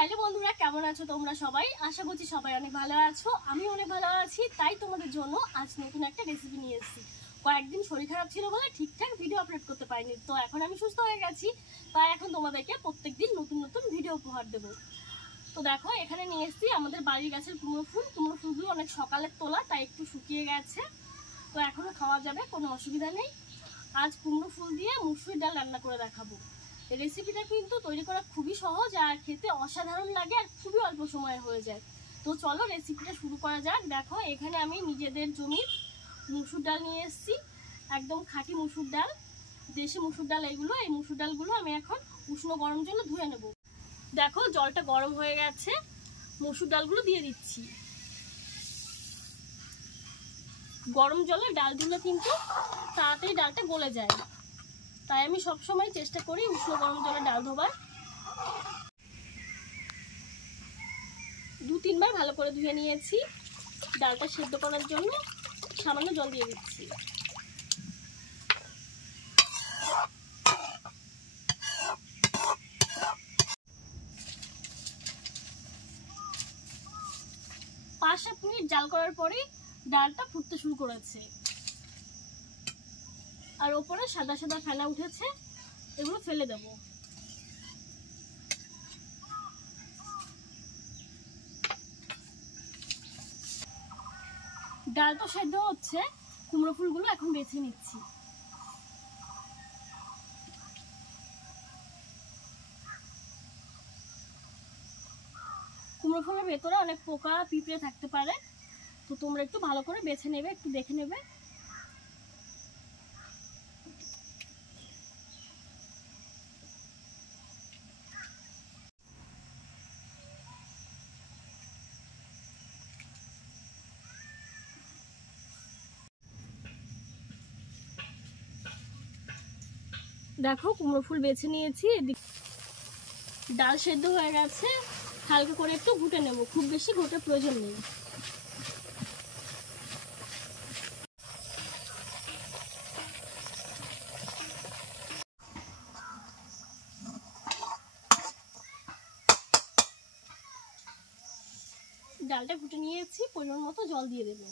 Hello বন্ধুরা, কেমন আছো তোমরা সবাই? আশা করছি সবাই অনেক ভালো আছো। আমি অনেক ভালো আছি। তাই তোমাদের জন্য আজ নতুন একটা রেসিপি নিয়ে এসেছি। কয়েকদিন শরীর খারাপ ছিল বলে ঠিকঠাক ভিডিও আপলোড করতে পারিনি, তো এখন আমি সুস্থ হয়ে গেছি। তাই এখন তোমাদেরকে প্রত্যেকদিন নতুন নতুন ভিডিও উপহার দেবো। তো দেখো, এখানে নিয়ে এসেছি আমাদের বাড়ির গাছের কুমড়ো ফুলগুলো অনেক সকালের তোলা, তাই একটু শুকিয়ে গেছে। তো এখনও খাওয়া যাবে, কোনো অসুবিধা নেই। আজ কুমড়ো ফুল দিয়ে মুসুরির ডাল রান্না করে দেখাবো। এই রেসিপিটা কিন্তু তৈরি করা খুবই সহজ আর খেতে অসাধারণ লাগে আর খুবই অল্প সময়ে হয়ে যায়। তো চলো রেসিপিটা শুরু করা যাক। দেখো, এখানে আমি নিজেদের জমির মুসুর ডাল নিয়ে এসেছি, একদম খাঁটি মুসুর ডাল, দেশি মুসুর ডাল এইগুলো। এই মুসুর ডালগুলো আমি এখন উষ্ণ গরম জলে ধুয়ে নেব। দেখো, জলটা গরম হয়ে গেছে, মুসুর ডালগুলো দিয়ে দিচ্ছি। গরম জলে ডাল দিলে কিন্তু তাড়াতাড়ি ডালটা গলে যায়, তাই আমি সবসময় চেষ্টা করি উষ্ণ গরম জলে ডাল ধোবার। 2-3 বার ভালো করে ধুয়ে নিয়েছি। ডালটা সেদ্ধ করার জন্য সামান্য জল দিয়ে দিচ্ছি। পাঁচ 7 মিনিট জাল করার পরেই ডালটা ফুটতে শুরু করেছে আর ওপরে সাদা সাদা ফেনা উঠেছে, এগুলো ফেলে দেব। ডাল তো সেদ্ধ হচ্ছে, কুমড়ো ফুলগুলো এখন বেছে নিচ্ছি। কুমড়ো ফুলের ভেতরে অনেক পোকা পিঁপড়ে থাকতে পারে, তো তোমরা একটু ভালো করে বেছে নেবে, একটু দেখে নেবে। দেখো, কুমড়ো ফুল বেছে নিয়েছি। ডাল সেদ্ধ হয়ে গেছে, হালকা করে একটু ঘুটে নেব, খুব বেশি ঘুটে প্রয়োজন নেই। ডালটা ঘুটে নিয়েছি, পরিমাণ মতো জল দিয়ে দেব।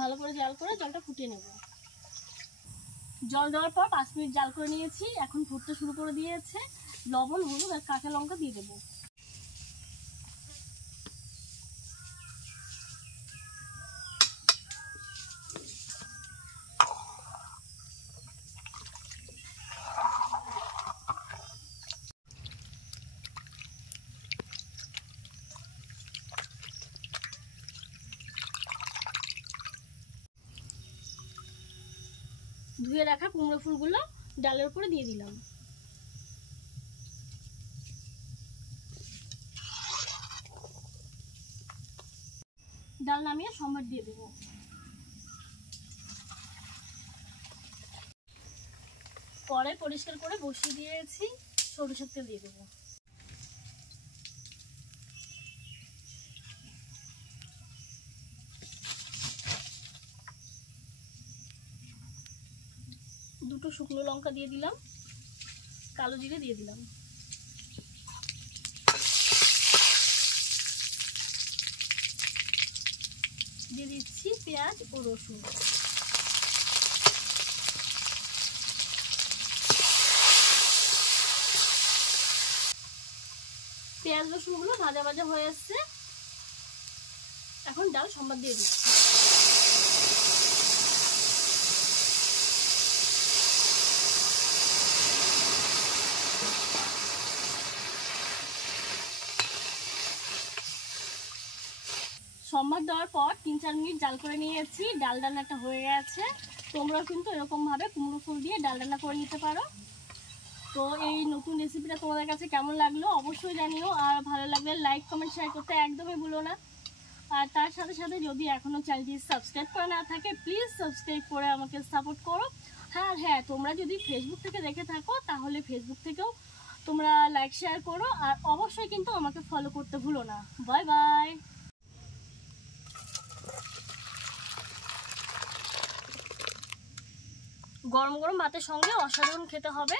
ভালো করে জাল করে জলটা ফুটিয়ে নেব। জল দেওয়ার পর 5 মিনিট জাল করে নিয়েছি, এখন ফুটতে শুরু করে দিয়েছে। লবণ, হলুদ আর কাঁচা লঙ্কা দিয়ে দেবো। ধুয়ে রাখা কুমড়ো ফুলগুলো ডালের উপরে দিয়ে দিলাম। ডাল নামিয়ে সম্বার দিয়ে দেব। কড়াই পরিষ্কার করে বসিয়ে দিয়েছি, সরিষার তেল দিয়ে দেবো। দুটো শুকনো লঙ্কা দিয়ে দিলাম, কালো জিরে দিয়ে দিলাম। দিয়ে দিচ্ছি পেঁয়াজ ও রসুন। পেঁয়াজ রসুনগুলো ভাজা ভাজা হয়ে আসছে, এখন ডাল সম্বার দিয়ে দিচ্ছি। সম্বার দেওয়ার পর 3-4 মিনিট জাল করে নিয়েছি। ডাল রান্নাটা হয়ে গেছে। তোমরাও কিন্তু এরকমভাবে কুমড়ো ফুল দিয়ে ডাল রান্না করে নিতে পারো। তো এই নতুন রেসিপিটা তোমাদের কাছে কেমন লাগলো অবশ্যই জানিও, আর ভালো লাগলে লাইক কমেন্ট শেয়ার করতে একদমই ভুলো না। আর তার সাথে সাথে যদি এখনও চ্যানেলটি সাবস্ক্রাইব করা না থাকে, প্লিজ সাবস্ক্রাইব করে আমাকে সাপোর্ট করো। হ্যাঁ, তোমরা যদি ফেসবুক থেকে দেখে থাকো তাহলে ফেসবুক থেকেও তোমরা লাইক শেয়ার করো, আর অবশ্যই কিন্তু আমাকে ফলো করতে ভুলো না। Bye bye. গরম গরম ভাতের সঙ্গে অসাধারণ খেতে হবে।